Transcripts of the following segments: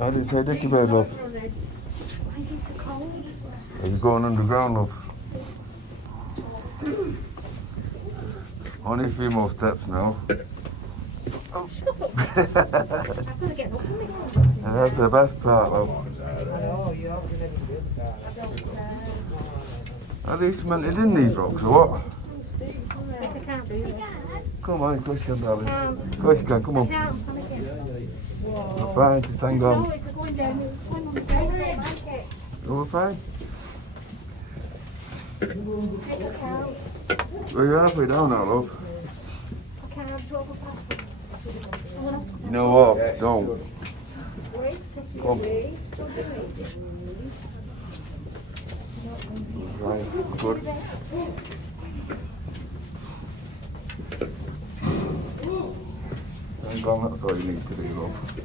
I didn't say dicky bed, love. Why is it so cold? Are you going underground, love? Only a few more steps now. Oh. I've got to get up from again. And that's the best part, love. Are these cemented in these rocks or what? I can't do this. Come on, of course you can, darling. Of course you can, come I on. can't. Come again. We're fine, just hang No, on. it's going down. It's going on the ground. I don't like it. Oh, we're fine. Take a count. Well, you're halfway down now, love. I can't go past it. You know what? Don't. Wait, Come. don't do it. Right, good. Hang on, that's all you need to do, love. You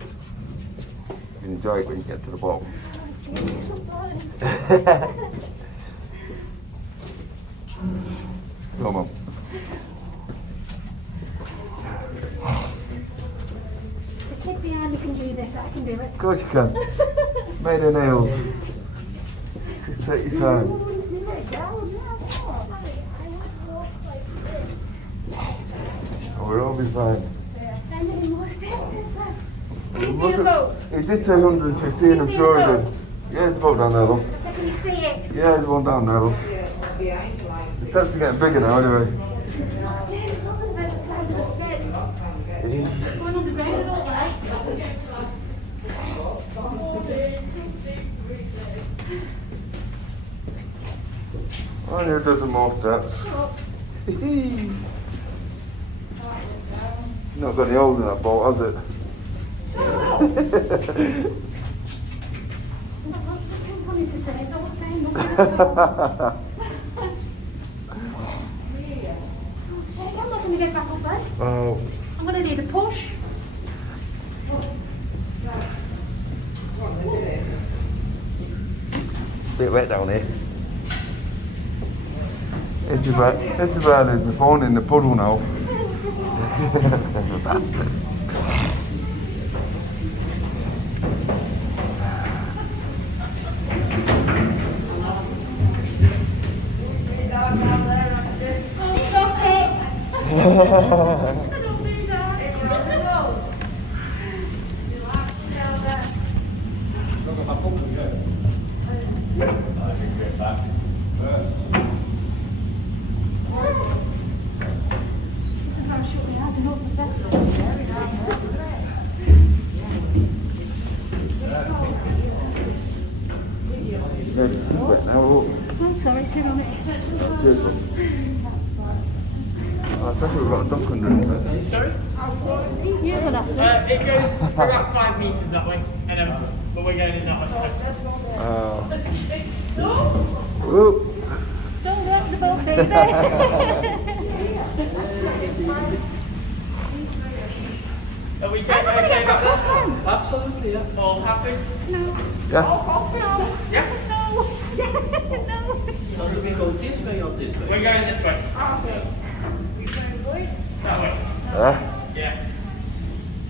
can enjoy it when you get to the bottom. Come on. The kid behind me can do this. I can do it. Of course you can. Made a nail. Just take your time. Oh, we'll all be fine. How many more steps is there? It See the boat? did say 115, I'm sure it did. Yeah, there's a boat down there, love. Can you see it? Yeah, there's one down there, love. The steps are getting bigger now, anyway. I'm scared. Look at the size of the steps. It's going on the ground, all right? I need a dozen more steps. Not got any holes in that boat, has it? Coming to say, don't say nothing. I'm not going to get back up there. Oh, I'm going to need a push. bit wet down here. This is where there's the phone in the puddle now. Stop it. I don't mean that. Yeah, this is wet now, look. I'm sorry, sit on it. Cheers, love. I think we've got a duck under it. Sorry? You put up. It goes for about 5 metres that way, and but we're going in that way. Whoop. Don't rock the boat, baby. Are we okay back there? Absolutely, yeah. All happy? Yes. Yeah? No. So we go this way or this way? We're going this way. That way. Yeah.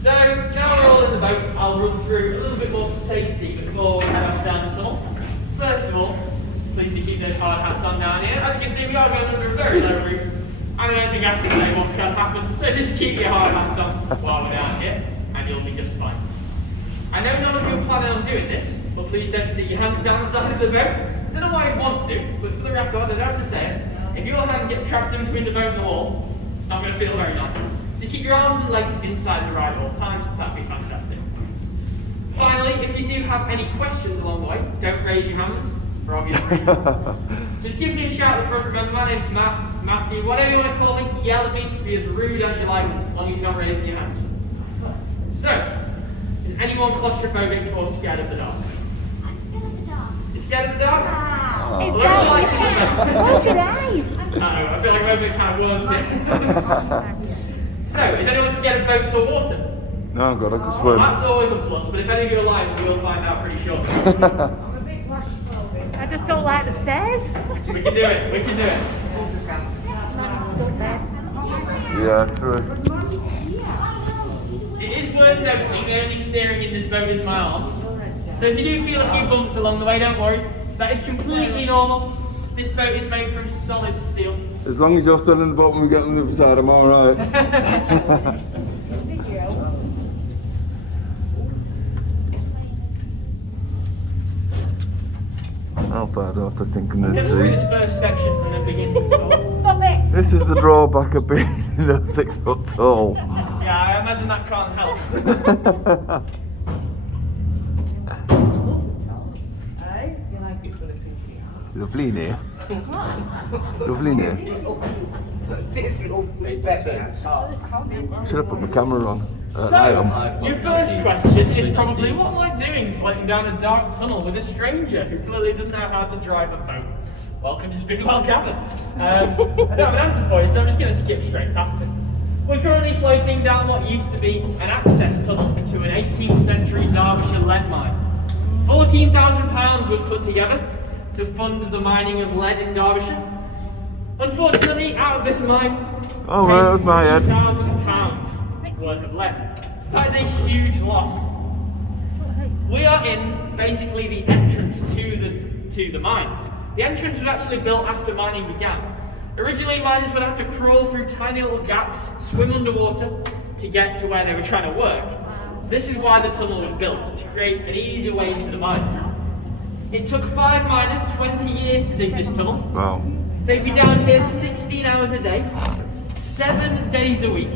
So now we're all in the boat, I'll run through a little bit more safety before we head up down the tunnel. First of all, please do keep those hard hats on down here. As you can see, we are going under a very low roof. I don't think I have to say what can happen, so just keep your hard hats on while we're down here, and you'll be just fine. I know none of you are planning on doing this, but please don't stick your hands down the side of the boat. I don't know why you'd want to, but for the record, I don't have to say it. If your hand gets trapped in between the boat and the wall, it's not going to feel very nice. So keep your arms and legs inside the ride at all times, that'd be fantastic. Finally, if you do have any questions along the way, don't raise your hands, for obvious reasons. Just give me a shout at the front. Remember, my name's Matt, Matthew, whatever you want to call me, yell at me, be as rude as you like, as long as you're not raising your hand. So, is anyone claustrophobic or scared of the dark? I'm scared of the dark. You scared of the dark? It's Well, everyone likes dark. Close your eyes. I feel like I've been kind of worms it. So, is anyone scared of boats or water? No, God, I can swim. That's always a plus, but if any of you are lying, we'll find out pretty shortly. I just don't like the stairs. We can do it, we can do it. Yeah, true. the only steering in this boat is my arms. So if you do feel a few bumps along the way, don't worry. That is completely normal. This boat is made from solid steel. As long as you're still in the boat when we get on the other side, I'm alright. How far do I have to think in Get this through this sea? first section and then begin to talk. Stop it! This is the drawback of being 6 foot tall. Yeah, I imagine that can't help. Lovely near. Lovely near. Should have put my camera on. I am. So, your first question is probably, what am I doing floating down a dark tunnel with a stranger who clearly doesn't know how to drive a boat? Welcome to Speedwell Carvern. I don't have an answer for you, so I'm just going to skip straight past it. We're currently floating down what used to be an access tunnel to an 18th century Derbyshire lead mine. £14,000 was put together to fund the mining of lead in Derbyshire. Unfortunately, out of this mine, Oh, well, that's my head. £3,000 worth of lead. So that is a huge loss. We are in basically the entrance to the mines. The entrance was actually built after mining began. Originally, miners would have to crawl through tiny little gaps, swim underwater to get to where they were trying to work. This is why the tunnel was built, to create an easier way into the mines. It took 5 miners 20 years to dig this tunnel. Wow. They'd be down here 16 hours a day, 7 days a week,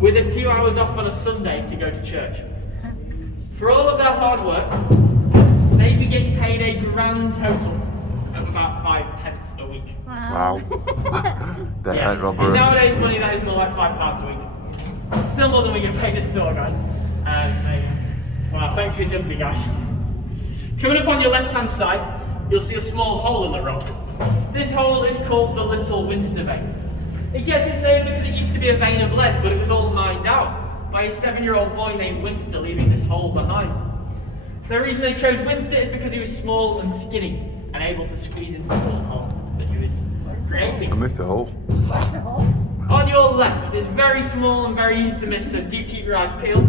with a few hours off on a Sunday to go to church. For all of their hard work, they'd be getting paid a grand total of about 5 pence a week. Wow. That Yeah. ain't robbery. In nowadays money, that is more like £5 a week. Still more than we get paid as store guys. Well, thanks for your sympathy, guys. Coming up on your left-hand side, you'll see a small hole in the rock. This hole is called the Little Winster Vein. It gets its name because it used to be a vein of lead, but it was all mined out by a 7-year-old boy named Winster, leaving this hole behind. The reason they chose Winster is because he was small and skinny and able to squeeze into the little hole that he was creating. I missed a hole. On your left is very small and very easy to miss, so do keep your eyes peeled.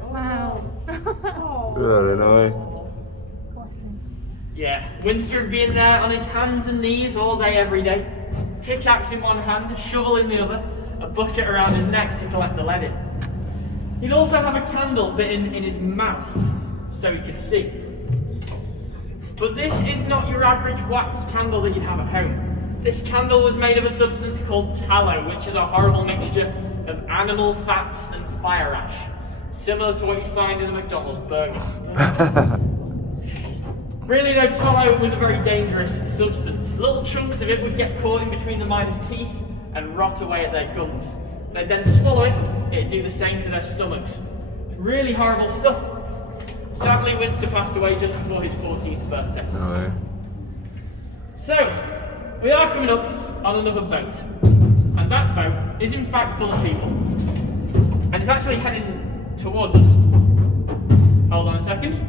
Wow. Very nice. Yeah, Winster would be in there on his hands and knees all day, every day. Pickaxe in one hand, a shovel in the other, a bucket around his neck to collect the lead in. He'd also have a candle bitten in his mouth, so he could see. But this is not your average wax candle that you'd have at home. This candle was made of a substance called tallow, which is a horrible mixture of animal fats and fire ash, similar to what you'd find in a McDonald's burger. Really though, tallow was a very dangerous substance. Little chunks of it would get caught in between the miners' teeth and rot away at their gums. They'd then swallow it, it'd do the same to their stomachs. Really horrible stuff. Sadly, Winster passed away just before his 14th birthday. No way. So, we are coming up on another boat. And that boat is in fact full of people. And it's actually heading towards us. Hold on a second.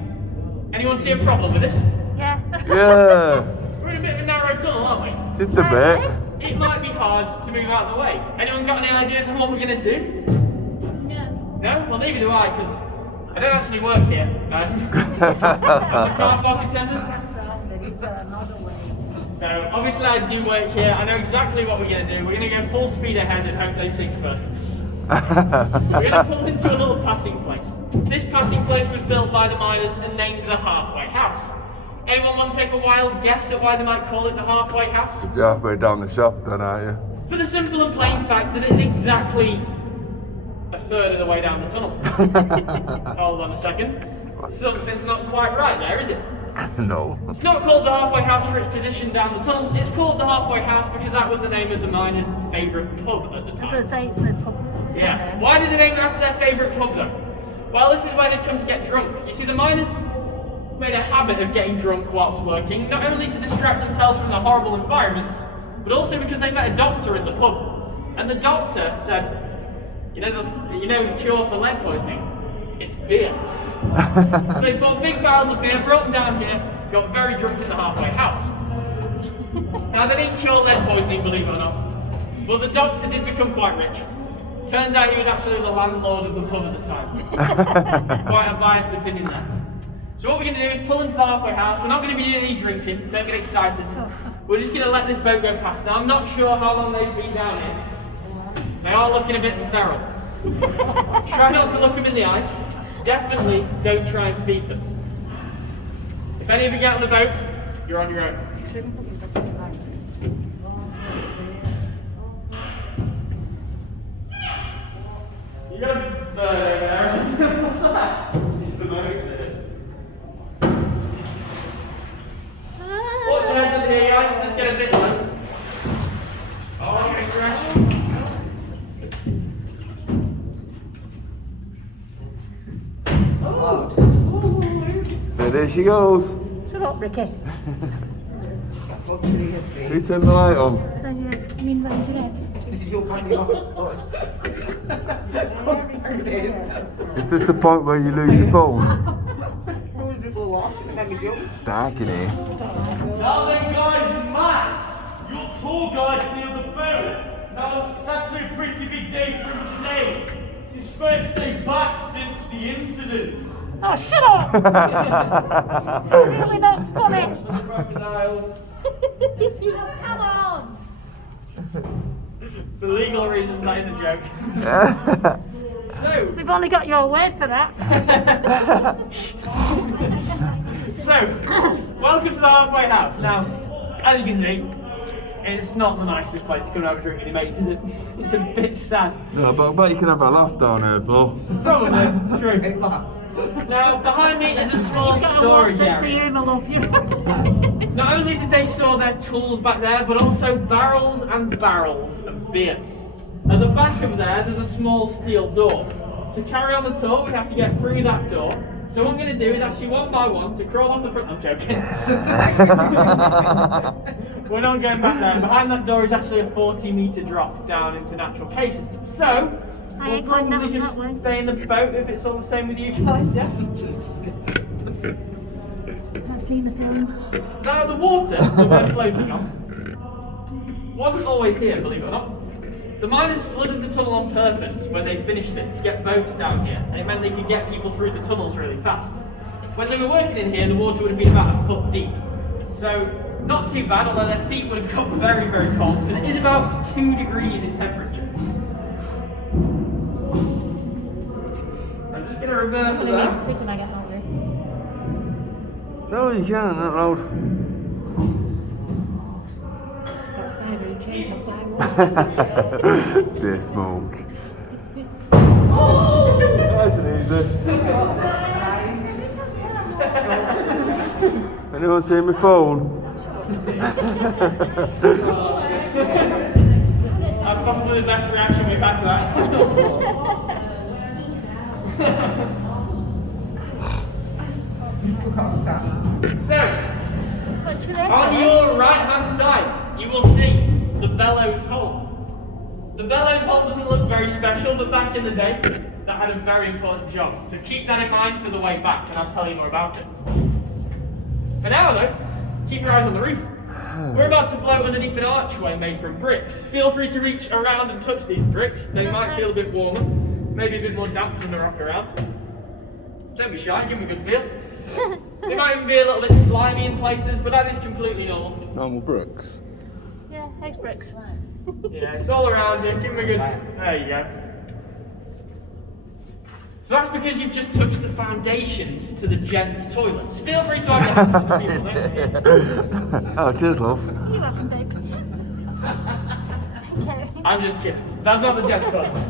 Anyone see a problem with this? Yeah. Yeah. We're in a bit of a narrow tunnel, aren't we? Just a bit. It might be hard to move out of the way. Anyone got any ideas on what we're going to do? No. No? Well, neither do I, because I don't actually work here. I'm a car park attendant. So, obviously I do work here. I know exactly what we're going to do. We're going to go full speed ahead and hope they sink first. We're going to pull into a little passing place. This passing place was built by the miners and named the Halfway House. Anyone want to take a wild guess at why they might call it the Halfway House? You're halfway down the shaft then, aren't you? For the simple and plain fact that it is exactly a third of the way down the tunnel. Hold on a second. Something's not quite right there, is it? No. It's not called the Halfway House for its position down the tunnel. It's called the Halfway House because that was the name of the miners' favourite pub at the I was time. going to say it's the pub. Yeah. Why did they name it after their favourite pub though? Well, this is where they'd come to get drunk. You see, the miners made a habit of getting drunk whilst working, not only to distract themselves from the horrible environments, but also because they met a doctor in the pub. And the doctor said, you know the cure for lead poisoning? It's beer. So they bought big barrels of beer, brought them down here, got very drunk in the Halfway House. Now they didn't cure lead poisoning, believe it or not, but the doctor did become quite rich. Turns out he was actually the landlord of the pub at the time. Quite a biased opinion there. So what we're going to do is pull into the halfway house. We're not going to be doing any drinking, don't get excited. We're just going to let this boat go past. Now I'm not sure how long they've been down here. They are looking a bit feral. Try not to look them in the eyes. Definitely don't try and feed them. If any of you get on the boat, you're on your own. You got a big bird over there or something? What's that? It's the mouse. Watch your heads up here, guys. I'm just getting a bit low. Oh, I'm getting crashed. So there she goes. Shut up, Ricky. Who turned the light on? You mean round your head? Is this the point where you lose your phone? It's dark in here. Now then, guys, Matt, your tour guide for the other boat. Now, it's actually a pretty big day for him today. It's his first day back since the incident. Oh, shut up! Really not funny. Crocodiles. Come on! For legal reasons, that is a joke. So, We've only got your word for that. so, welcome to the halfway house. Now, as you can see, it's not the nicest place to come and have a drink with your mates, is it? It's a bit sad. No, but I bet you can have a laugh down here, though. Probably, true. Now, behind me is a small storage area. Not only did they store their tools back there, but also barrels and barrels of beer. At the back of there's a small steel door. To carry on the tour, we have to get through that door. So what I'm going to do is ask you one by one to crawl off the front. I'm joking. We're not going back there. Behind that door is actually a 40-metre drop down into natural cave system. So we'll probably just stay in the boat if it's all the same with you guys, yeah? I've seen the film. Now the water that we're floating on wasn't always here, believe it or not. The miners flooded the tunnel on purpose when they finished it to get boats down here, and it meant they could get people through the tunnels really fast. When they were working in here, the water would have been about a foot deep. So, not too bad, although their feet would have got very, very cold, because it is about 2 degrees in temperature. I'm just going to reverse I'm that. going to get sick when I get hungry. No, you can't, not loud. Dear smoke. That's an easy. Anyone see my phone? That's possibly the best reaction we've had to that. So, on your right hand side, you will see the bellows hole. The bellows hole doesn't look very special, but back in the day, that had a very important job. So keep that in mind for the way back, and I'll tell you more about it. For now, though, keep your eyes on the roof. We're about to float underneath an archway made from bricks. Feel free to reach around and touch these bricks. They might feel a bit warmer, maybe a bit more damp from the rock around. Don't be shy, give them a good feel. They might even be a little bit slimy in places, but that is completely normal. Normal bricks. Yeah, eggs bricks. Yeah, it's all around you. Give them a good. There you go. So that's because you've just touched the foundations to the gents' toilets. Feel free to have your hands on the people next to you. Oh, cheers, love. You welcome, babe. I'm just kidding. That's not the gents' toilets.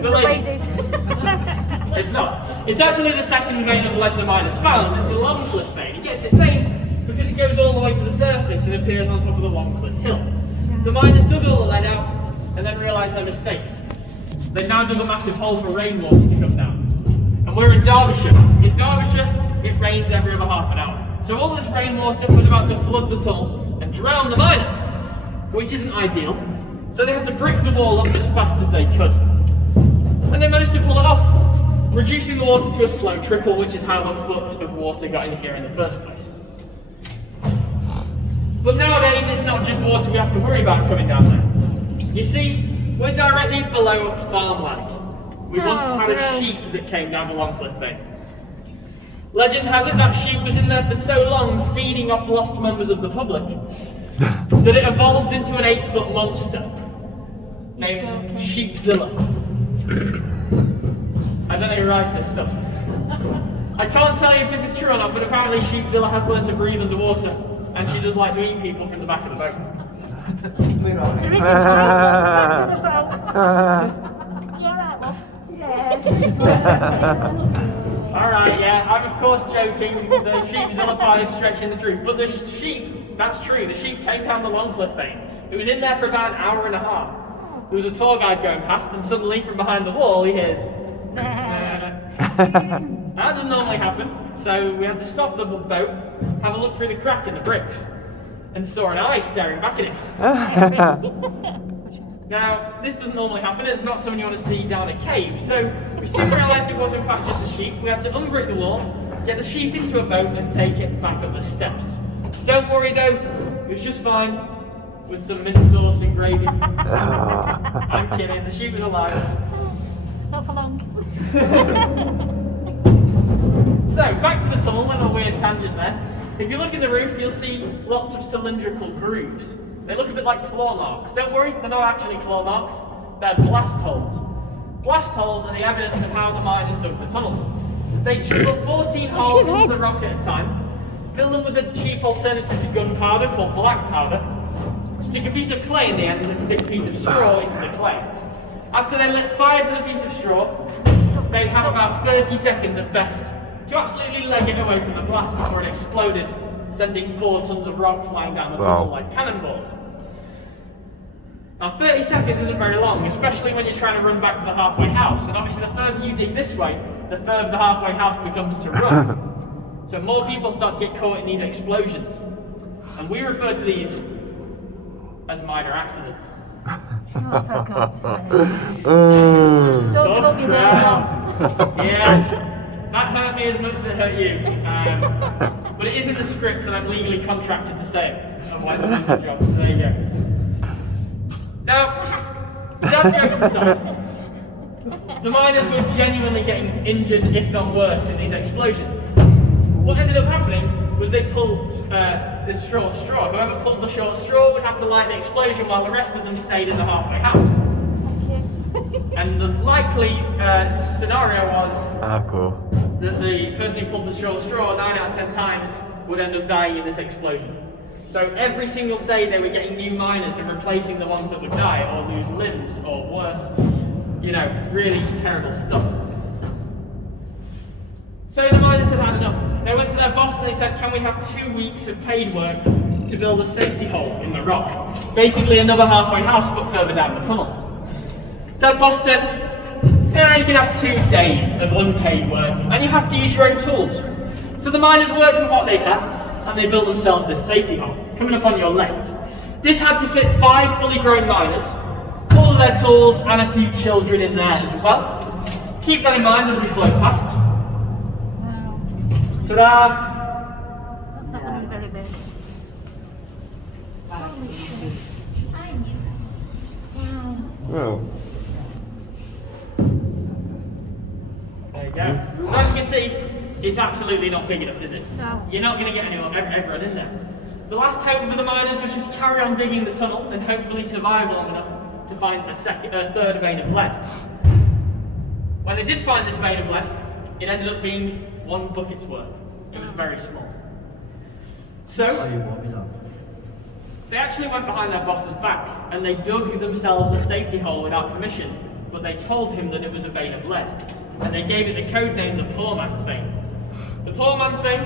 The ladies. It's not. It's actually the second vein of lead the miners found. It's the Longcliffe vein. It gets its name because it goes all the way to the surface and appears on top of the Longcliffe hill. The miners dug all the lead out and then realised their mistake. They've now dug a massive hole for rainwater to come down. And we're in Derbyshire. In Derbyshire, it rains every other half an hour. So all this rainwater was about to flood the tunnel and drown the miners, which isn't ideal. So they had to brick the wall up as fast as they could. And they managed to pull it off, reducing the water to a slow trickle, which is how a foot of water got in here in the first place. But nowadays, it's not just water we have to worry about coming down there. You see, We're directly below farmland. We once had a gross. sheep that came down the long cliff vein. Legend has it that sheep was in there for so long feeding off lost members of the public that it evolved into an 8-foot monster named Sheepzilla. I don't know who writes this stuff. I can't tell you if this is true or not, but apparently Sheepzilla has learned to breathe underwater and she does like to eat people from the back of the boat. There is a child in the boat. You're right, love. Yeah. Alright, yeah, I'm of course joking. The Sheepzilla part is stretching the truth. But the sheep, that's true, the sheep came down the long cliff vein. It was in there for about an hour and a half. There was a tour guide going past and suddenly from behind the wall he hears... That doesn't normally happen, so we had to stop the boat, have a look through the crack in the bricks, and saw an eye staring back at him. Now, this doesn't normally happen, it's not something you want to see down a cave, so we soon realised it was in fact just a sheep. We had to unbrick the wall, get the sheep into a boat and take it back up the steps. Don't worry though, it was just fine, with some mint sauce and gravy. I'm kidding, the sheep was alive. Not for long. So, back to the tunnel, went on a weird tangent there. If you look in the roof, you'll see lots of cylindrical grooves. They look a bit like claw marks. Don't worry, they're not actually claw marks, they're blast holes. Blast holes are the evidence of how the miners dug the tunnel. They chisel 14 holes into the rock at a time, fill them with a cheap alternative to gunpowder called black powder, stick a piece of clay in the end and stick a piece of straw into the clay. After they lit fire to the piece of straw, they'd have about 30 seconds at best to absolutely leg it away from the blast before it exploded, sending 4 tons of rock flying down the tunnel like cannonballs. Now 30 seconds isn't very long, especially when you're trying to run back to the halfway house, and obviously the further you dig this way, the further the halfway house becomes to run. So more people start to get caught in these explosions. And we refer to these as minor accidents. Oh, for God's sake. Don't put me there, love. Yeah, that hurt me as much as it hurt you. But it is in the script and I'm legally contracted to say it. Otherwise I lose my job, so there you go. Now, dad jokes aside, the miners were genuinely getting injured, if not worse, in these explosions. What ended up happening was they pulled this short straw. Whoever pulled the short straw would have to light the explosion while the rest of them stayed in the halfway house. And the likely scenario was that the person who pulled the short straw 9 out of 10 times would end up dying in this explosion. So every single day they were getting new miners and replacing the ones that would die or lose limbs or worse, you know, really terrible stuff. So the miners had had enough. They went to their boss and they said, can we have 2 weeks of paid work to build a safety hole in the rock? Basically another halfway house but further down the tunnel. Their boss said, yeah, you can have 2 days of unpaid work and you have to use your own tools. So the miners worked with what they had and they built themselves this safety hole, coming up on your left. This had to fit 5 fully grown miners, all of their tools and a few children in there as well. Keep that in mind as we float past. Ta-da! That's not going to be very big. Well, There you go. So as you can see, it's absolutely not big enough, is it? No. You're not going to get everyone in there. The last hope for the miners was just carry on digging the tunnel and hopefully survive long enough to find a third vein of lead. When they did find this vein of lead, it ended up being 1 bucket's worth. It was very small. So, they actually went behind their boss's back and they dug themselves a safety hole without permission, but they told him that it was a vein of lead. And they gave it the code name the poor man's vein. The poor man's vein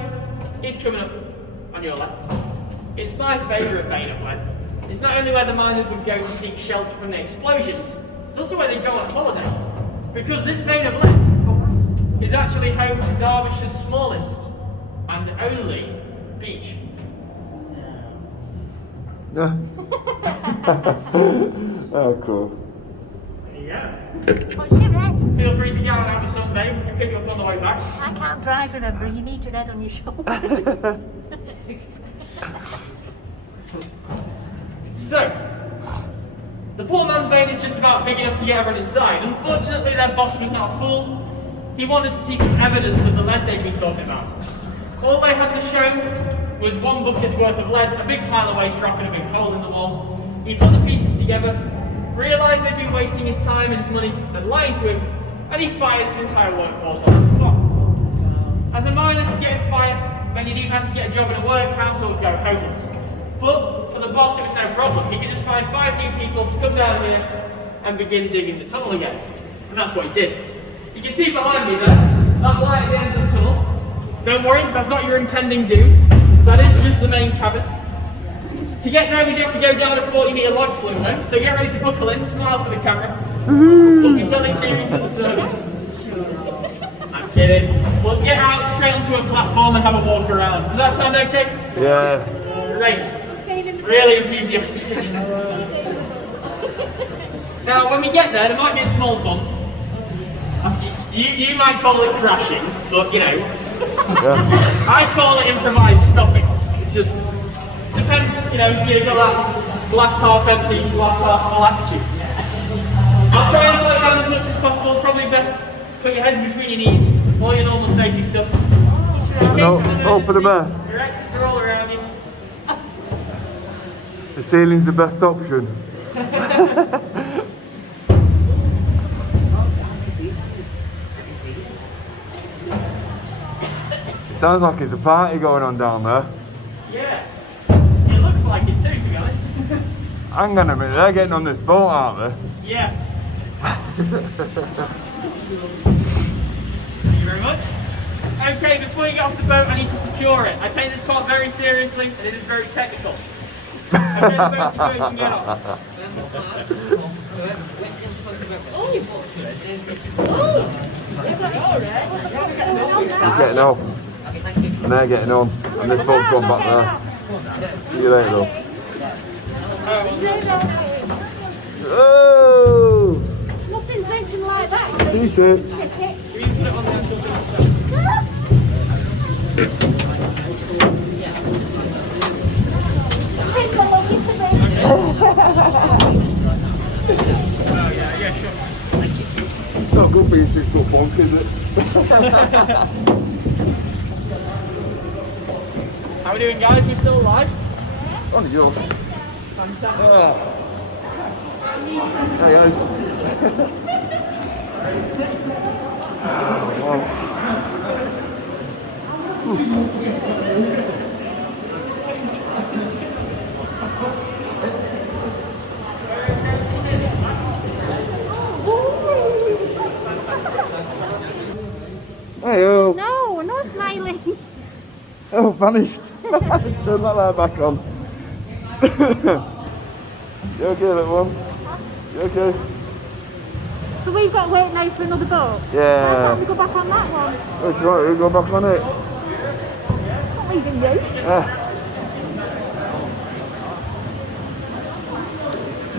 is coming up on your left. It's my favourite vein of lead. It's not only where the miners would go to seek shelter from the explosions, it's also where they go on holiday. Because this vein of lead is actually home to Derbyshire's smallest and only beach. oh, cool. There you go. What's your red? Feel free to go and have a sunbathe. We can pick you up on the way back. I can't drive, remember. You need your head on your shoulders. So, The poor man's vein is just about big enough to get everyone inside. Unfortunately, their boss was not a fool. He wanted to see some evidence of the lead they'd been talking about. All they had to show was 1 bucket's worth of lead, a big pile of waste rock and a big hole in the wall. He put the pieces together, realised they'd been wasting his time and his money and lying to him, and he fired his entire workforce on the spot. As a miner, getting fired meant he'd either have to get a job in a workhouse or go homeless. But for the boss, it was no problem. He could just find 5 new people to come down here and begin digging the tunnel again. And that's what he did. You can see behind me there, that light at the end of the tunnel. Don't worry, that's not your impending doom. That is just the main cabin. To get there, we do have to go down a 40-metre log flume though, so get ready to buckle in, smile for the camera. We'll be selling clearing to the service. I'm kidding. We'll get out straight onto a platform and have a walk around. Does that sound okay? Yeah. Great. Really enthusiastic. Now, when we get there might be a small bump. You might call it crashing, but you know, I call it improvised stopping. It's just, depends, you know, if you've got that glass half empty, glass half full attitude. I'll try and slow down as much as possible. Probably best put your heads between your knees, all your normal safety stuff. Hope for the best. Your exits are all around you. The ceiling's the best option. It sounds like it's a party going on down there. Yeah, it looks like it too, to be honest. Hang on a minute, they're getting on this boat, aren't they? Yeah. Thank you very much. Okay, before you get off the boat, I need to secure it. I take this part very seriously, and it is very technical. Okay, the boat's secure, you can get off. He's getting off. And they're getting on. And this boat's gone back there. See you later though. Oh! Nothing's mentioned like that. See you. It's not good being 6 foot bunk, is it? How are we doing, guys? We still alive? On yours. Fantastic. Hey guys. Wow. Hey-o. No, we're not smiling. Oh, vanished. Turn that light back on. You okay, little one? You okay? So we've got to wait now for another boat? Yeah. Why can't we go back on that one? Oh, do you want to go back on it? Not leaving you. Yeah.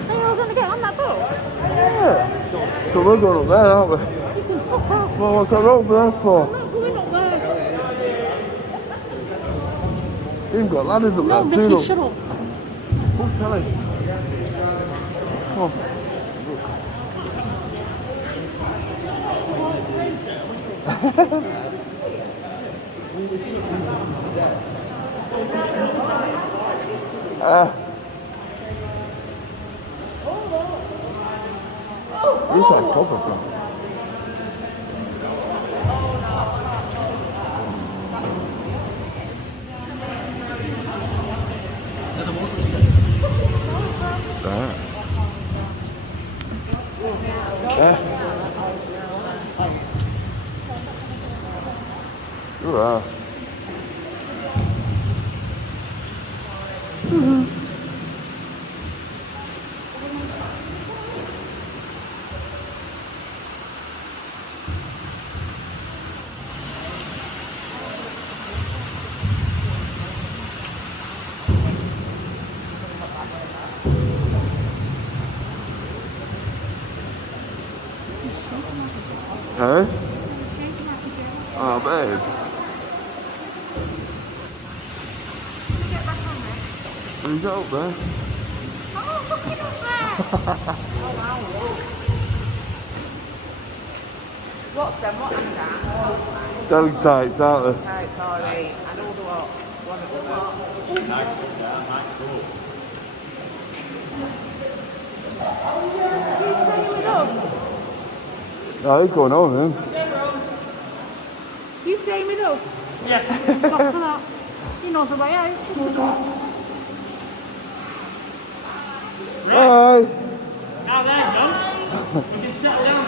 Are you all going to get on that boat? Yeah. So we're going up there, aren't we? You can fuck off. Well, what's that rope there for? I'm not going up there. You've got ladders up No, there too. Vicky, Look. shut up. Oh, tell it. Come on. He's like proper, bro. Hurrah. Huh? Oh, babe. What have you got up there? Oh, look at up there. What's them? What and that? Deli tights, aren't they? Tights, alright. And all the what? One of them what? You staying with us? No, he's going home then. You staying with us? Yes. Stop for that. He knows the way out. Bye. Now there, John. We can settle down.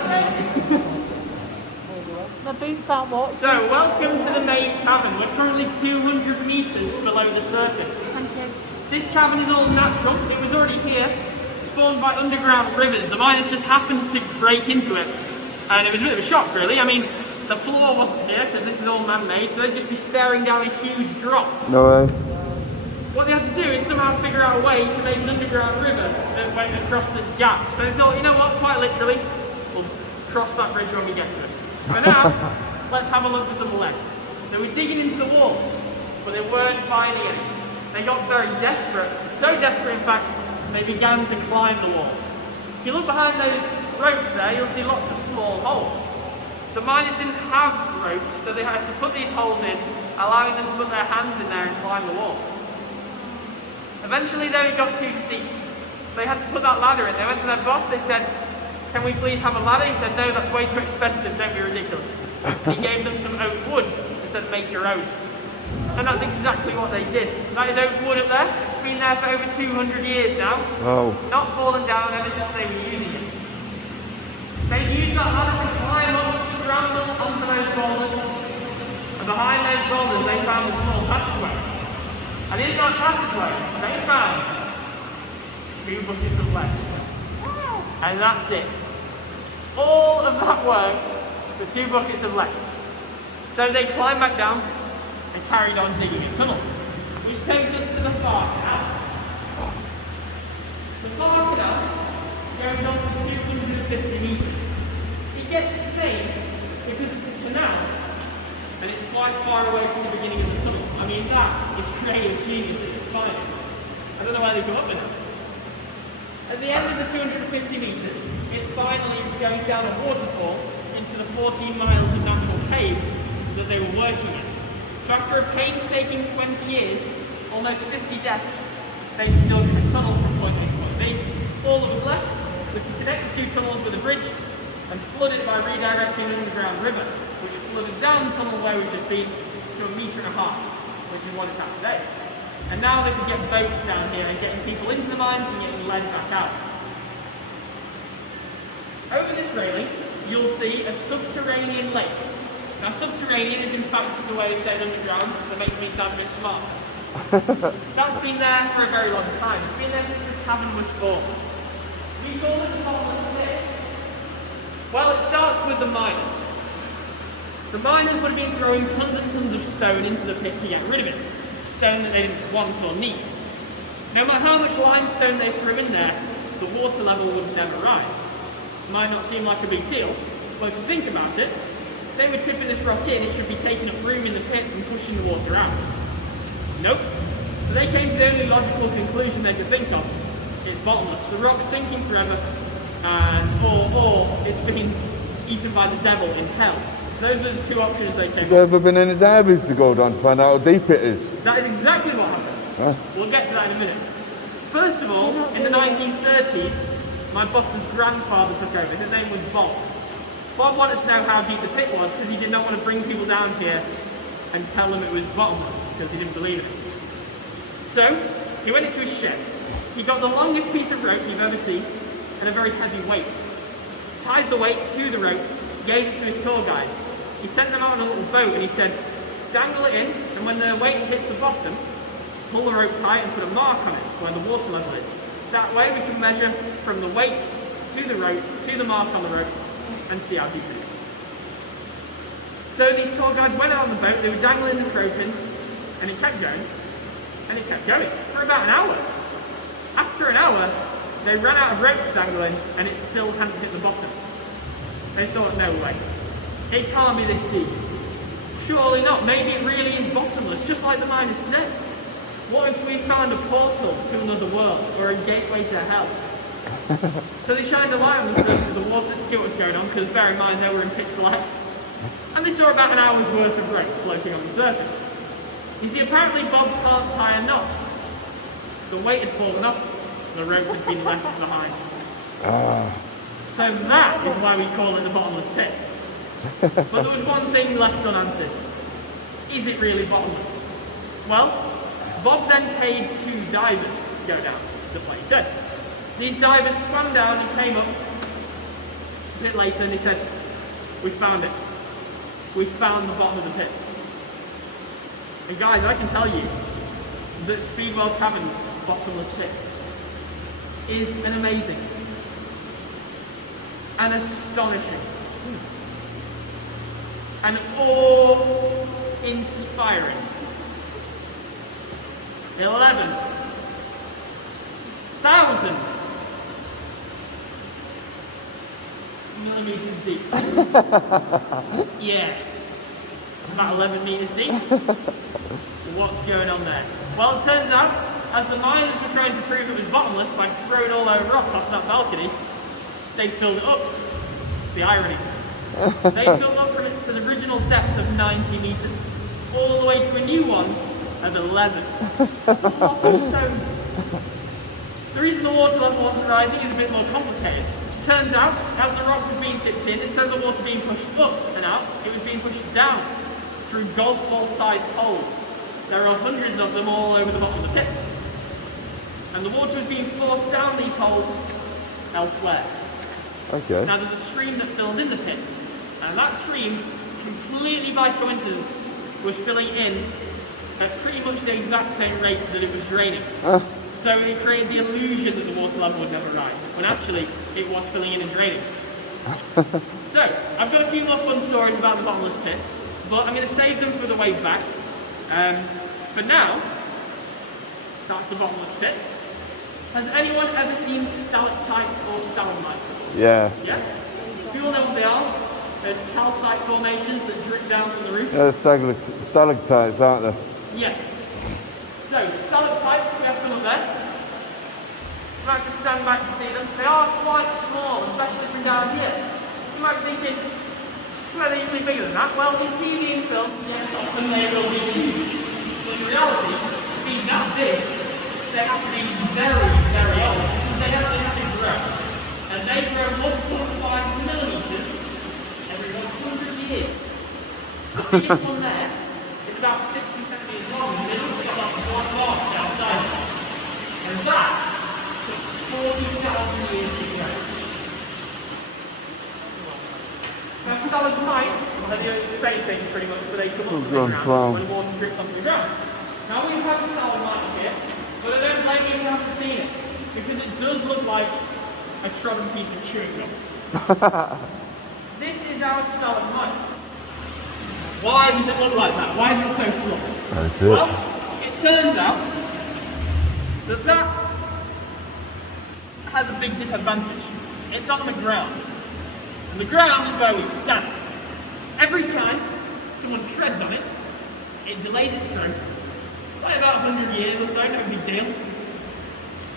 The boots aren't what? So, welcome to the main cavern. We're currently 200 metres below the surface. Thank you. This cavern is all natural. It was already here, spawned by underground rivers. The miners just happened to break into it. And it was a bit of a shock, really. I mean, the floor wasn't here, because this is all man-made, so they'd just be staring down a huge drop. No way. What they had to do is somehow figure out a way to make an underground river that went across this gap. So they thought, you know what, quite literally, we'll cross that bridge when we get to it. For now, let's have a look for some lead. They were digging into the walls, but they weren't finding any. They got very desperate, so desperate in fact, they began to climb the walls. If you look behind those ropes there, you'll see lots of small holes. The miners didn't have ropes, so they had to put these holes in, allowing them to put their hands in there and climb the wall. Eventually, though, it got too steep. They had to put that ladder in. They went to their boss, they said, "Can we please have a ladder?" He said, "No, that's way too expensive, don't be ridiculous." And he gave them some oak wood and said, "Make your own." And that's exactly what they did. That is oak wood up there. It's been there for over 200 years now. Oh. Not fallen down ever since they were using it. They used that ladder to climb up, scramble onto those boulders. And behind those boulders, they found a small passageway. And in that passageway, they found 2 buckets of lead. And that's it. All of that work for 2 buckets of lead. So they climbed back down and carried on digging a tunnel, which takes us to the far canal. The far canal goes on for 250 metres. It gets its name because it's a canal and it's quite far away from the beginning of the tunnel. I mean, that is creative genius at its finest. I don't know why they come up with it. At the end of the 250 metres, it finally goes down a waterfall into the 14 miles of natural caves that they were working in. So after a painstaking 20 years, almost 50 deaths, they dug a tunnel from point A to point B. All that was left was to connect the 2 tunnels with a bridge and flood it by redirecting an underground river, which flooded down the tunnel where we've just been to 1.5 meters, which is what it's at today. And now they can get boats down here and getting people into the mines and getting lead back out. Over this railing, you'll see a subterranean lake. Now, subterranean is in fact just the way it says underground, that makes me sound a bit smart. That's been there for a very long time. It's been there since the cavern was formed. We call it the bottomless pit. Well, it starts with the miners. The miners would have been throwing tons and tons of stone into the pit to get rid of it. Stone that they didn't want or need. No matter how much limestone they threw in there, the water level would never rise. It might not seem like a big deal, but if you think about it, if they were tipping this rock in, it should be taking up room in the pit and pushing the water out. Nope. So they came to the only logical conclusion they could think of. It's bottomless. The rock's sinking forever, and or it's being eaten by the devil in hell. So those are the 2 options they came Has there ever been any divers to go down to find out how deep it is? That is exactly what happened. Huh? We'll get to that in a minute. First of all, in the 1930s, my boss's grandfather took over. His name was Bob. Bob wanted to know how deep the pit was because he did not want to bring people down here and tell them it was bottomless because he didn't believe it. So, he went into his shed. He got the longest piece of rope you've ever seen and a very heavy weight. Tied the weight to the rope, gave it to his tour guides. He sent them out on a little boat and he said, dangle it in, and when the weight hits the bottom, pull the rope tight and put a mark on it where the water level is. That way we can measure from the weight to the rope, to the mark on the rope, and see how deep it is. So these tour guides went out on the boat, they were dangling this rope in, and it kept going, and it kept going, for about an hour. After an hour, they ran out of rope to dangle in, and it still hadn't hit the bottom. They thought, no way. It can't be this deep. Surely not. Maybe it really is bottomless, just like the miners said. What if we found a portal to another world, or a gateway to hell? So they shined a light on the surface of the water to see what was going on, because bear in mind they were in pitch black. And they saw about an hour's worth of rope floating on the surface. You see, apparently Bob can't tie a knot. The weight had fallen off, the rope had been left behind. So that is why we call it the bottomless pit. But there was one thing left unanswered. Is it really bottomless? Well, Bob then paid 2 divers to go down to play too. These divers swam down and came up a bit later and they said, "We found it. We found the bottom of the pit." And guys, I can tell you that Speedwell Cavern's bottomless pit is an amazing, an astonishing, an awe-inspiring 11,000 millimeters deep. Yeah, it's about 11 meters deep. What's going on there? Well, it turns out, as the miners were trying to prove it was bottomless by throwing all their rock off that balcony, they filled it up. The irony. They filled up from its original depth of 90 meters, all the way to a new one of 11. That's a lot of stone. The reason the water level wasn't rising is a bit more complicated. Turns out, as the rock was being tipped in, instead of the water being pushed up and out, it was being pushed down through golf ball sized holes. There are hundreds of them all over the bottom of the pit. And the water was being forced down these holes elsewhere. Okay. Now there's a stream that fills in the pit, and that stream, completely by coincidence, was filling in at pretty much the exact same rate that it was draining. So it created the illusion that the water level would never rise, when actually it was filling in and draining. So, I've got a few more fun stories about the bottomless pit, but I'm going to save them for the way back. For now, that's the bottomless pit. Has anyone ever seen stalactites or stalagmites? Yeah. Yeah? Do you all know what they are? There's calcite formations that drip down from the roof. Yeah, stalactites, aren't there? Yeah. So, stalactites, we have some up there. You might have to stand back to see them. They are quite small, especially from down here. You might be thinking, well, they're usually bigger than that. Well, in TV and films, yes, often they will be huge. But in reality, being that big, they have to be very, very old. They have to grow. And they grow 1.5 millimeters every 100 years. The biggest one there is about 60 centimeters long. And it looks like one box outside. And that took 40,000 years to grow. Now, stalagmites, they do the same thing pretty much, but they come up from the ground when water drips onto the ground. Now, we have stalagmites here, but I don't blame you if you haven't seen it, because it does look like a trodden piece of chewing gum. This is our stalagmite. Why does it look like that? Why is it so small? That's it. Well, it turns out that that has a big disadvantage. It's on the ground. And the ground is where we stand. Every time someone treads on it, it delays its growth by about 100 years or so, no big deal.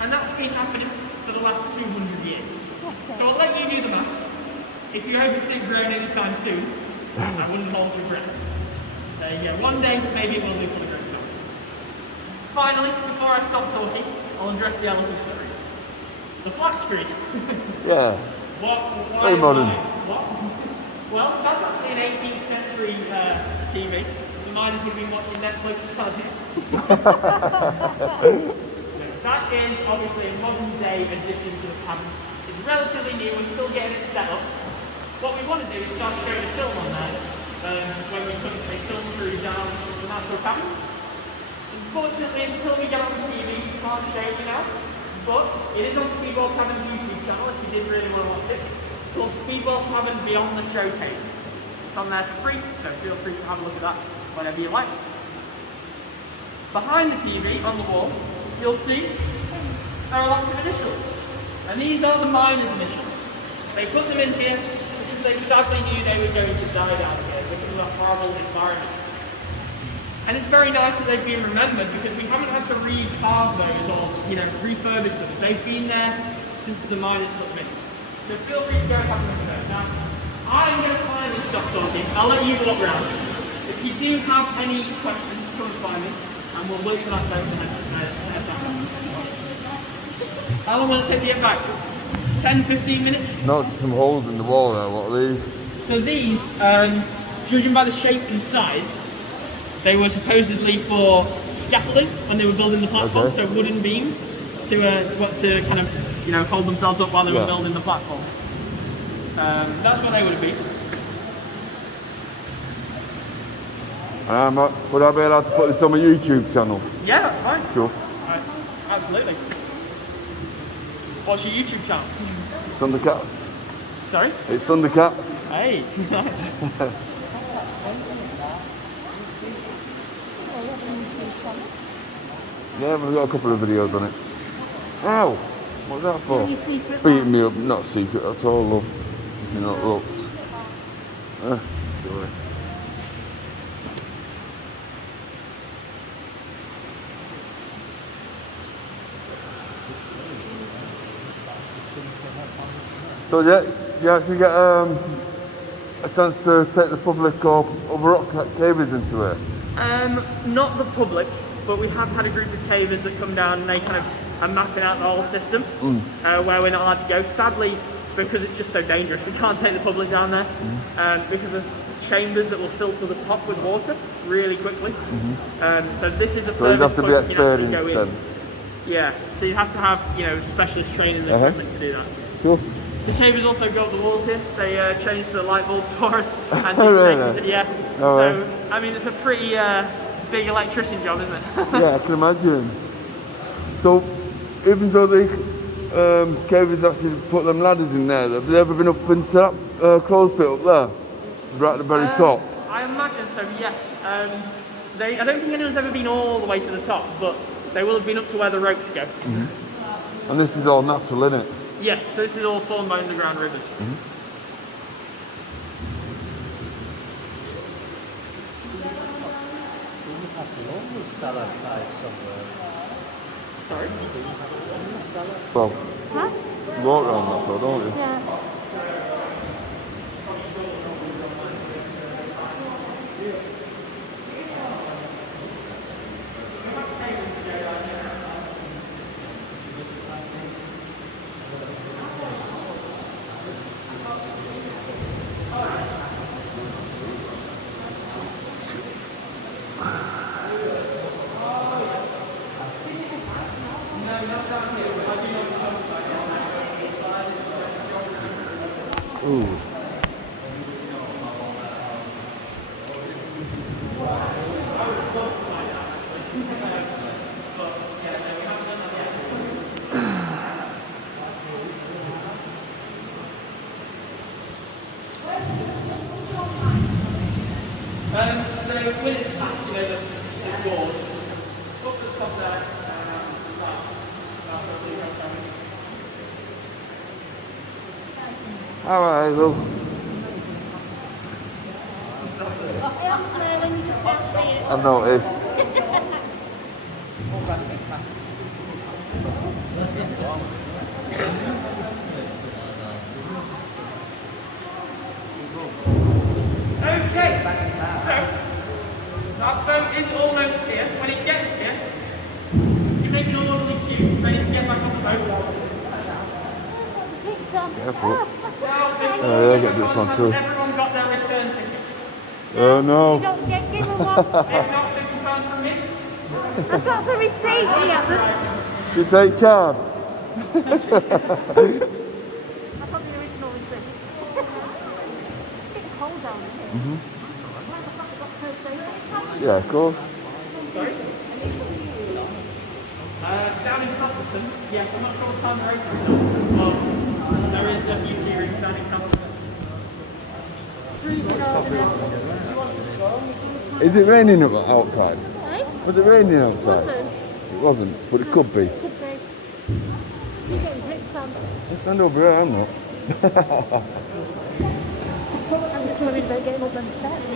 And that's been happening for the last 200 years. So I'll let you do the math. If you hope to see it growing anytime soon, I wouldn't hold your breath. There you go. One day, maybe it will do for the growth time. Finally, before I stop talking, I'll address the elephant in the room. The flat screen. Yeah. Why very modern. What? Well, that's actually an 18th century TV. The miners would have been watching Netflix on it. That is obviously a modern day addition to the cabin. It's relatively new, we're still getting it set up. What we want to do is start showing a film on there when we put a film through down the natural cabin. Unfortunately, until we get on the TV, we can't show you now. But it is on Speedwell Cavern's YouTube channel if you did really want to watch it. It's called Speedwell Cavern Beyond the Showcase. It's on there for free, so feel free to have a look at that whenever you like. Behind the TV, on the wall, you'll see there are lots of initials. And these are the miners' initials. They put them in here because they sadly knew they were going to die down here because of a horrible environment. And it's very nice that they've been remembered because we haven't had to recarve those or, refurbish them. They've been there questions to mine and stuff me. So feel free to go and have a look at it. Now, I'm going to find this stuff talking. I'll let you walk around. If you do have any questions, come and find me, and we'll work on that down to head back. How long will it take to get back? 10, 15 minutes? No, just some holes in the wall there. What are these? So these, judging by the shape and size, they were supposedly for scaffolding when they were building the platform, Okay. so wooden beams to kind of, you know, hold themselves up while they were building the platform. That's what they would have been. Would I be allowed to put this on my YouTube channel? Yeah, that's fine. Sure. Absolutely. What's your YouTube channel? Thundercats. Sorry? It's Thundercats. Hey. Yeah, we've got a couple of videos on it. Ow! What's that for? Beating me up, not secret at all, love. You're not looked. Sorry. So yeah, you actually get a chance to take the public or other rock cavers into it? Not the public, but we have had a group of cavers that come down and they kind of are mapping out the whole system, where we're not allowed to go. Sadly, because it's just so dangerous, we can't take the public down there, because there's chambers that will fill to the top with water really quickly. So this is the furthest point you can actually go in. Then. Yeah, so you have to have, you know, specialist training and equipment to do that. Cool. The cavers also built the walls here. They changed the light bulbs for us. And Really? Yeah. Oh, so, I mean, it's a pretty big electrician job, isn't it? Yeah, I can imagine. So, even though the cavers actually put them ladders in there, have they ever been up into that clothes pit up there? Right at the very top? I imagine so, yes. I don't think anyone's ever been all the way to the top, but they will have been up to where the ropes go. And this is all natural, isn't it? Yeah, so this is all formed by underground rivers. Sorry? Well, Huh? you walk around that though, don't you? Yeah. Ooh. So when it's past, you know, the board, up to the top there, Alright, Hazel. I've noticed. Okay, so our boat is almost here. When it gets here, you make an orderly queue, ready to get back on the boat. Careful. Now, yeah, get this one too. everyone got their return tickets. Oh no. You don't get given one. If not, £50 from me. I've got the receipt here. Do you take card? I've got the original receipt. It's cold down here. Yeah, of course. Sorry? Down in Castleton, yes, I'm not sure what time they're open. Well, there is a beauty room down in Castleton. Is it raining outside? Eh? Was it raining outside? Wasn't. It wasn't, but it could be. Could be. You're getting grips on. Just stand over here, I'm not. I'm just worried about getting up them steps.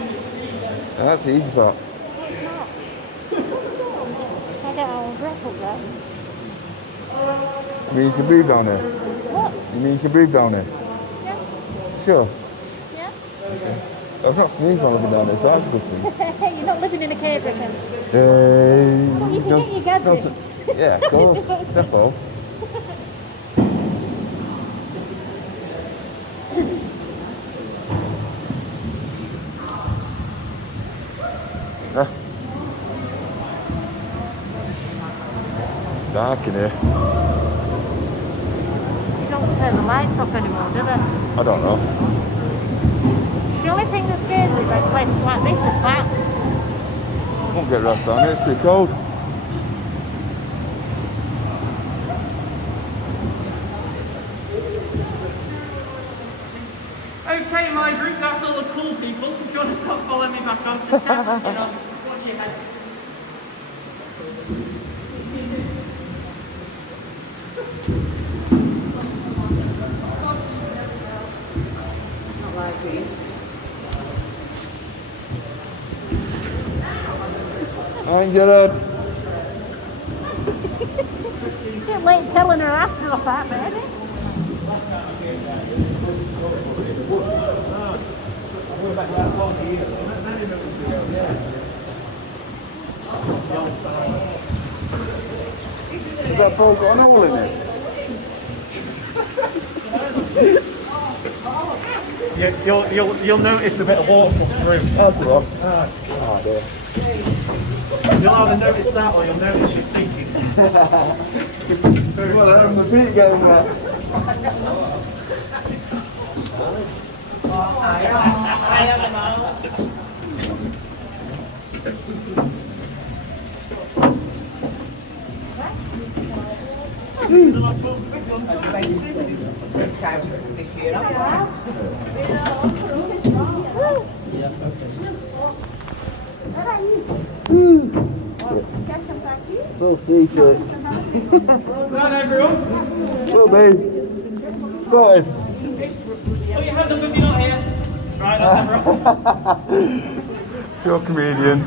That's easy part. It's not. I get our breath up there. You mean you can breathe down here? What? You mean you can breathe down here? Yeah. Sure. Yeah. I've not sneezed while I've been down here, so that's a good thing. You're not living in a cave, Rickon. Well, you can get your gadgets. Yeah, of course. Defo. Dark in here. You don't turn the lights off anymore, do they? I don't know. The only thing that scares me about places like this is bats. Won't get rough down here, it's too cold. Okay, my group, that's all the cool people. If you want to stop following me back up, just count us in on. Watch your heads. Hi, Gerard. Get late telling her after the fact, baby. Has that ball got an hole in it? You'll notice a bit of water come through. That's the one. Oh dear. You'll either notice that or you'll notice she's sinking. Well, I'm the feet going wet. Oh, see to it. Down, everyone. Oh, babe. Sorted. Put your hand up if you're not here. Right, that's everyone. You're a comedian.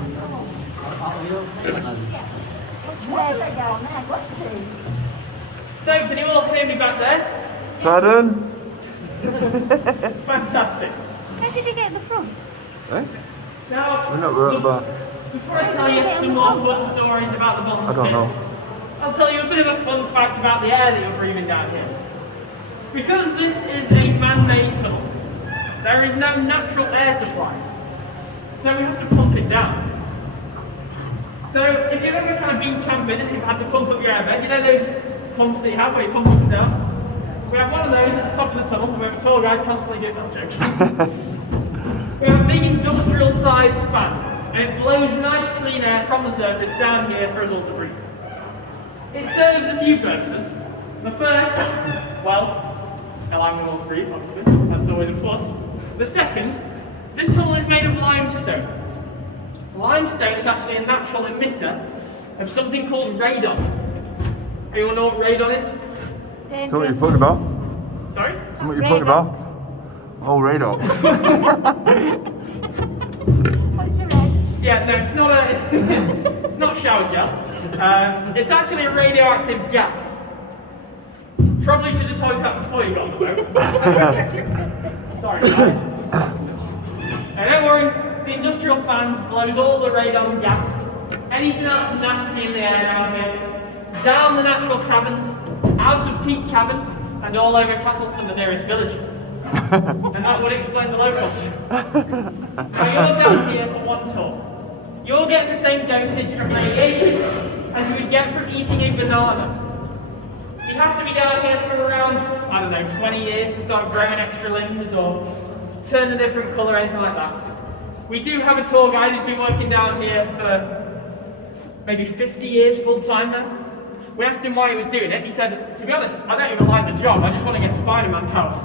So, can you all hear me back there? Pardon? Fantastic. How did you get in the front? Eh? Now, We're not right at the back. before I tell you some more fun stories about the bottom I don't know. I'll tell you a bit of a fun fact about the air that you're breathing down here. Because this is a man-made tunnel, there is no natural air supply. So we have to pump it down. So if you've ever kind of been camping and you've had to pump up your airbed, you know those pumps that you have where you pump up and down? We have one of those at the top of the tunnel. We have a tall guy constantly doing that joke. We have a big industrial-sized fan, and it blows nice clean air from the surface down here for us all to breathe. It serves a few purposes. The first, well, allowing them all to breathe, obviously. That's always a plus. The second, this tunnel is made of limestone. Limestone is actually a natural emitter of something called radon. Anyone know what radon is? So what you putting about? Sorry? So what you putting about? Oh, radar. What's your red? Yeah, no, it's not a. It's not shower gel. It's actually a radioactive gas. Probably should have told you that before you got on the boat. Sorry, guys. Now, don't worry. The industrial fan blows all the radon gas, anything else nasty in the air down here, down the natural caverns, out of Peak Cavern, and all over Castleton, the nearest village. And that would explain the locals. Now you're down here for one tour. You're getting the same dosage of radiation as you would get from eating a banana. You have to be down here for around, I don't know, 20 years to start growing extra limbs or turn a different colour or anything like that. We do have a tour guide who's been working down here for maybe 50 years full time now. We asked him why he was doing it. He said, to be honest, I don't even like the job. I just want to get Spider-Man powers.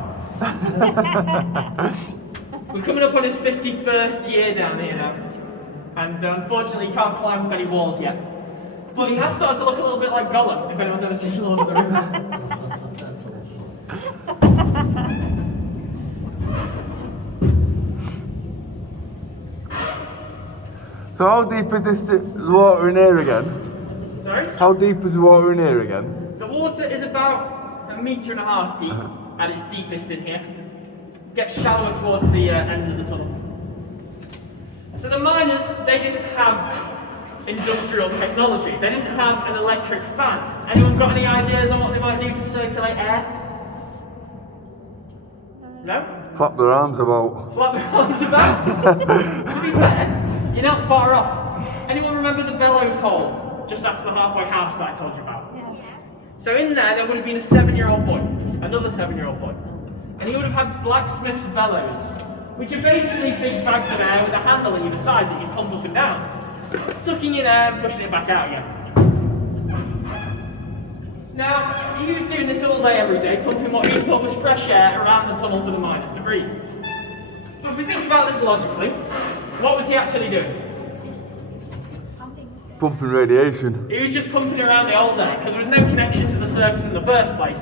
We're coming up on his 51st year down here now. And unfortunately, he can't climb up any walls yet. But he has started to look a little bit like Gollum, if anyone's ever seen Lord of the Rings. So how deep is this water in here again? Sorry? How deep is the water in here again? The water is about 1.5 meters deep at its deepest in here. Gets shallower towards the end of the tunnel. So the miners, they didn't have industrial technology. They didn't have an electric fan. Anyone got any ideas on what they might do to circulate air? No? Flap their arms about. Flap their arms about? To be fair, you're not far off. Anyone remember the bellows hole just after the halfway house that I told you about? Yes. So in there would have been a 7-year-old boy, another 7-year-old boy. And he would have had blacksmith's bellows, which are basically big bags of air with a handle on either side that you pump up and down, sucking in air and pushing it back out again. Now, he was doing this all day, every day, pumping what he thought was fresh air around the tunnel for the miners to breathe. But if we think about this logically, what was he actually doing? Pumping radiation. He was just pumping around the old day, because there was no connection to the surface in the first place.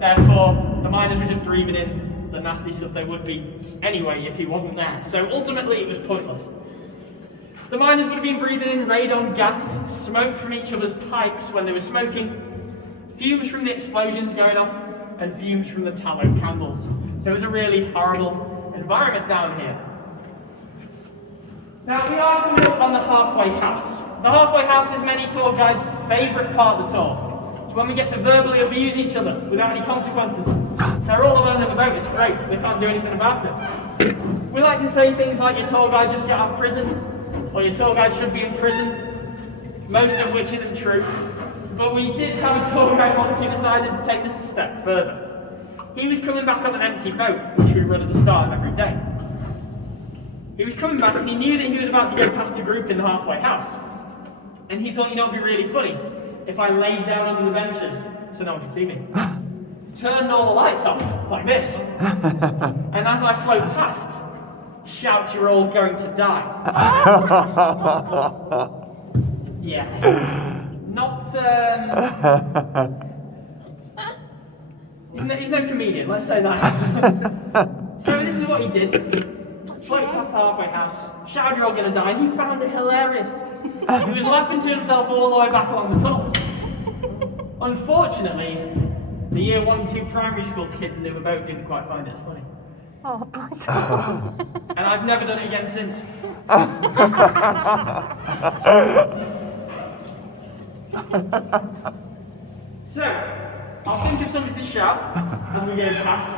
Therefore, the miners were just breathing in the nasty stuff they would be anyway if he wasn't there. So ultimately, it was pointless. The miners would have been breathing in radon gas, smoke from each other's pipes when they were smoking, fumes from the explosions going off, and fumes from the tallow candles. So it was a really horrible environment down here. Now we are coming up on the halfway house. The halfway house is many tour guides' favourite part of the tour. It's when we get to verbally abuse each other without any consequences. They're all alone in the boat, it's great, they can't do anything about it. We like to say things like your tour guide just got out of prison, or your tour guide should be in prison, most of which isn't true. But we did have a tour guide once who decided to take this a step further. He was coming back on an empty boat, which we run at the start of every day. He was coming back and he knew that he was about to go past a group in the halfway house. And he thought, you know, it'd be really funny if I laid down under the benches so no one could see me. Turn all the lights off, like this. And as I float past, shout, you're all going to die. Yeah. Not, he's no comedian, let's say that. So this is what he did. Floated past the halfway house, shouted you're all gonna die, and he found it hilarious. He was laughing to himself all the way back along the tunnel. Unfortunately, the year 1 and 2 primary school kids in the other boat didn't quite find it as funny. Oh, bless. And I've never done it again since. So, I'll think of something to shout as we go past.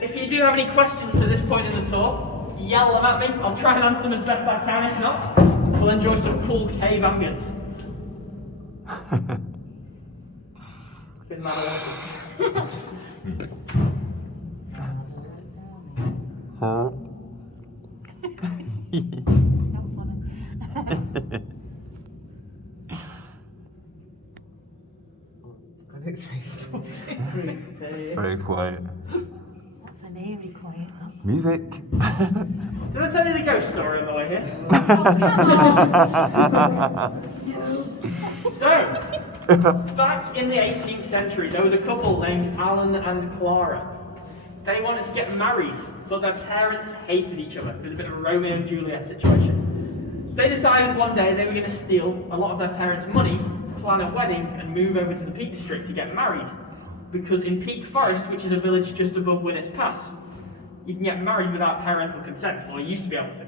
If you do have any questions at this point in the tour, yell them at me. I'll try and answer them as best I can. If not, we'll enjoy some cool cave ambience. Doesn't matter what Huh? Very quiet. That's an eerie quiet. Music. Did I tell you the ghost story on the way here? So, back in the 18th century, there was a couple named Alan and Clara. They wanted to get married, but their parents hated each other. It was a bit of a Romeo and Juliet situation. They decided one day they were going to steal a lot of their parents' money, plan a wedding, and move over to the Peak District to get married. Because in Peak Forest, which is a village just above Winnet's Pass, you can get married without parental consent, or you used to be able to.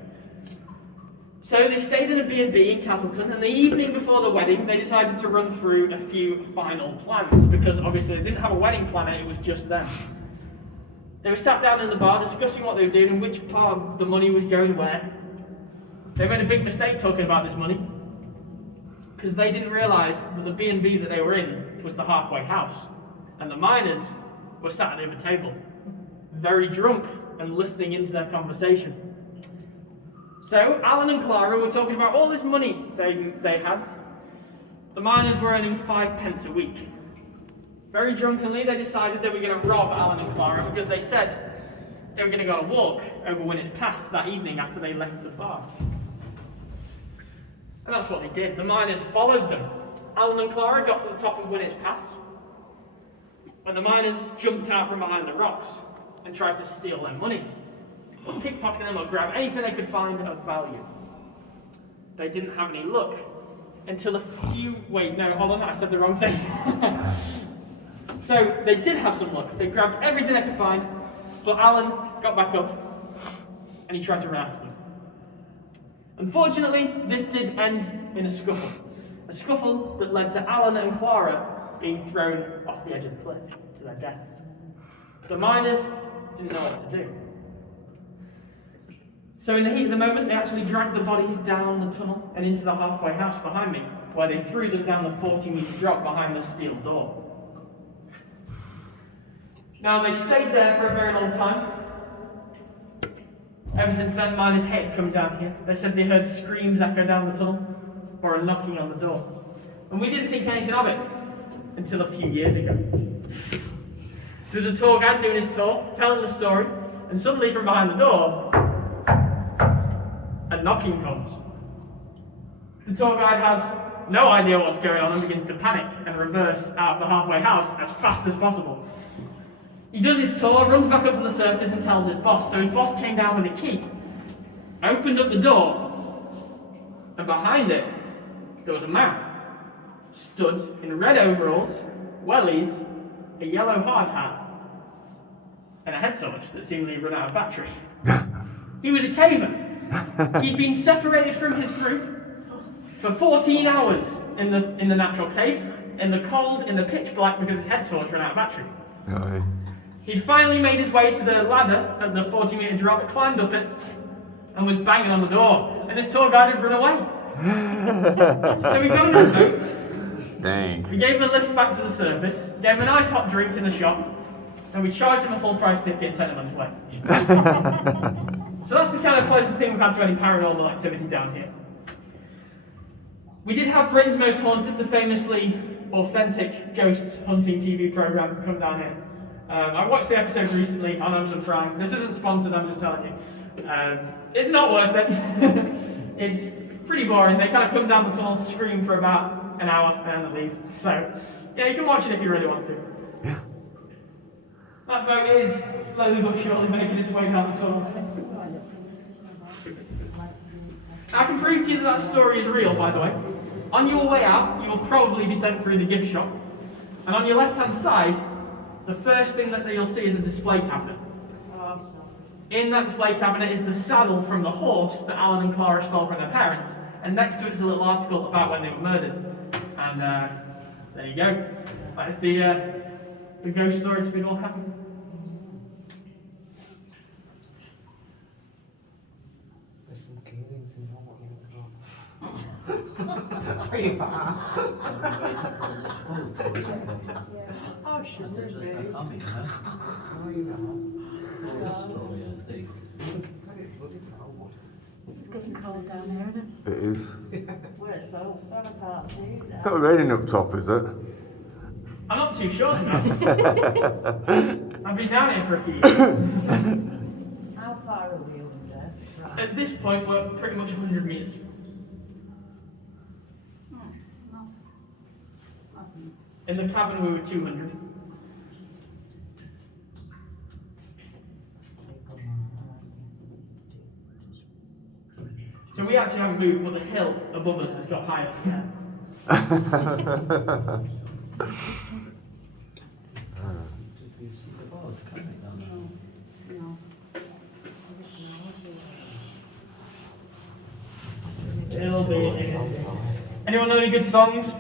So they stayed in a B&B in Castleton, and the evening before the wedding, they decided to run through a few final plans, because obviously they didn't have a wedding planner, it was just them. They were sat down in the bar discussing what they were doing and which part of the money was going where. They made a big mistake talking about this money, because they didn't realise that the B&B that they were in was the halfway house, and the miners were sat at the other table, very drunk and listening into their conversation. So Alan and Clara were talking about all this money they had. The miners were earning 5 pence a week. Very drunkenly, they decided they were going to rob Alan and Clara because they said they were going to go on a walk over Winnet's Pass that evening after they left the bar. And that's what they did. The miners followed them. Alan and Clara got to the top of Winnet's Pass, and the miners jumped out from behind the rocks and tried to steal their money, or pickpocket them or grab anything they could find of value. They didn't have any luck, until a few, wait, no, hold on, I said the wrong thing. So they did have some luck. They grabbed everything they could find, but Alan got back up and he tried to run after them. Unfortunately, this did end in a scuffle that led to Alan and Clara being thrown off the edge of the cliff to their deaths. The miners didn't know what to do. So in the heat of the moment, they actually dragged the bodies down the tunnel and into the halfway house behind me, where they threw them down the 40-metre drop behind the steel door. Now, they stayed there for a very long time. Ever since then, miners hated coming down here. They said they heard screams echo down the tunnel, or a knocking on the door. And we didn't think anything of it, until a few years ago. There was a tour guide doing his tour, telling the story, and suddenly from behind the door, a knocking comes. The tour guide has no idea what's going on and begins to panic and reverse out of the halfway house as fast as possible. He does his tour, runs back up to the surface and tells his boss. So his boss came down with a key, opened up the door, and behind it, there was a man, stood in red overalls, wellies, a yellow hard hat, and a head torch that seemingly run out of battery. He was a caver. He'd been separated from his group for 14 hours in the natural caves, in the cold, in the pitch black, because his head torch ran out of battery. Aye. He'd finally made his way to the ladder at the 40-metre drop, climbed up it, and was banging on the door. And his tour guide had run away. So we got him in the boat. Dang. We gave him a lift back to the surface, gave him a nice hot drink in the shop, and we charged him a full price ticket and sent him on his way. So that's the kind of closest thing we've had to any paranormal activity down here. We did have Britain's Most Haunted, the famously authentic ghost hunting TV programme, come down here. I watched the episode recently on Amazon Prime. This isn't sponsored, I'm just telling you. It's not worth it. It's pretty boring. They kind of come down the tunnel, scream for about an hour, and then leave. So, yeah, you can watch it if you really want to. Yeah. That boat is slowly but surely making its way down the tunnel. I can prove to you that story is real, by the way. On your way out, you will probably be sent through the gift shop. And on your left-hand side, the first thing that you'll see is a display cabinet. In that display cabinet is the saddle from the horse that Alan and Clara stole from their parents, and next to it is a little article about when they were murdered. And there you go. That is the ghost story to be all happy. Oh, sure, it's getting cold down there, isn't It is. it? Where's both? I can't see It's that. not raining up top, is it? I'm not too sure, to be honest. I've been down here for a few years. How far are we under? Right. At this point, we're pretty much 100 metres. In the cabin, we were 200. So we actually haven't moved, but the hill above us has got higher. It'll be. Anyone know any good songs?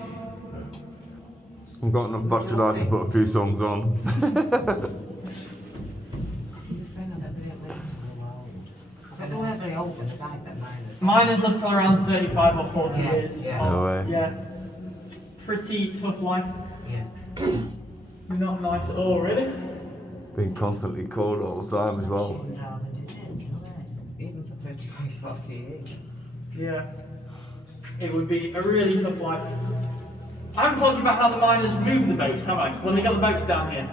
I've got enough battery life to put a few songs on. Miners live till around 35 or 40 years. No way. Yeah. Pretty tough life. Yeah. Not nice at all, really. Being constantly cold all the time as well. Even for 35, 40 years. Yeah. It would be a really tough life. I haven't told you about how the miners move the boats, have I? When they got the boats down here.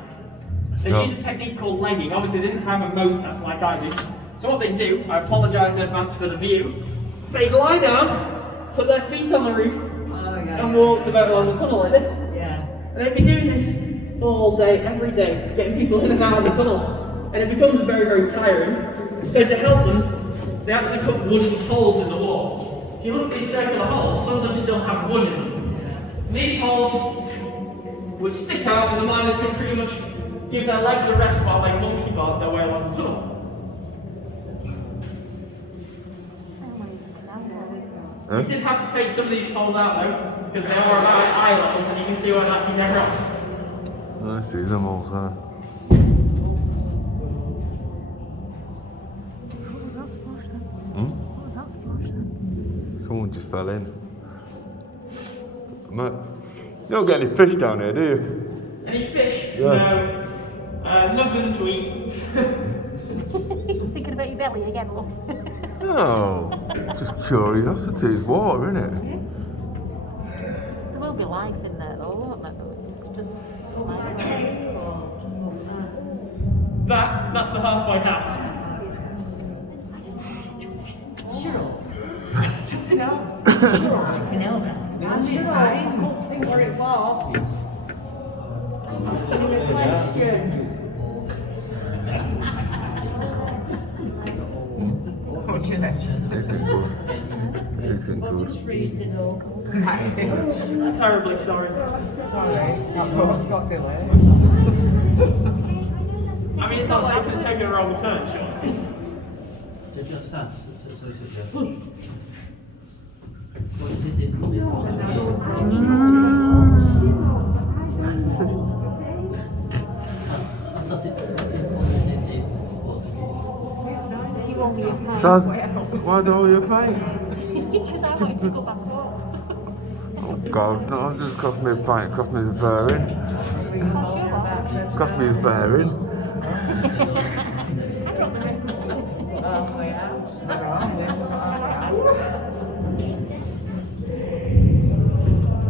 They No. use a technique called legging. Obviously, they didn't have a motor like I do. So what they do, I apologise in advance for the view, they lie down, put their feet on the roof, and walk the boat along the tunnel like this. Yeah. And they've been doing this all day, every day, getting people in and out of the tunnels. And it becomes very, very tiring. So to help them, they actually put wooden poles in the wall. if you look at these circular holes, some of them still have wood in them. And these holes would stick out, and the miners could pretty much give their legs a rest while they monkey bar their way along the tunnel. Huh? We did have to take some of these poles out though, because they are about eye level, and you can see where that can get wrong. I see them also. Someone just fell in. Mate, you don't get any fish down here, do you? Any fish? Yeah. No. There's nothing for them to eat. Thinking about your belly again, love. No, just curiosity. It's water, isn't it? There will be lights in there though, won't there? It's just That's the halfway house. Chicken Elsa. How many times? Where it fall? Any question? Anything good. Just freezing all. Terribly sorry. Sorry, that boat's got delayed. I mean, it's not like it could take a wrong turn, sure. Dad, why do you pay? because I wanted to go back home. Oh God, no, it just cost me a pint, it cost me a bearing. Because you are. Cost me a bearing.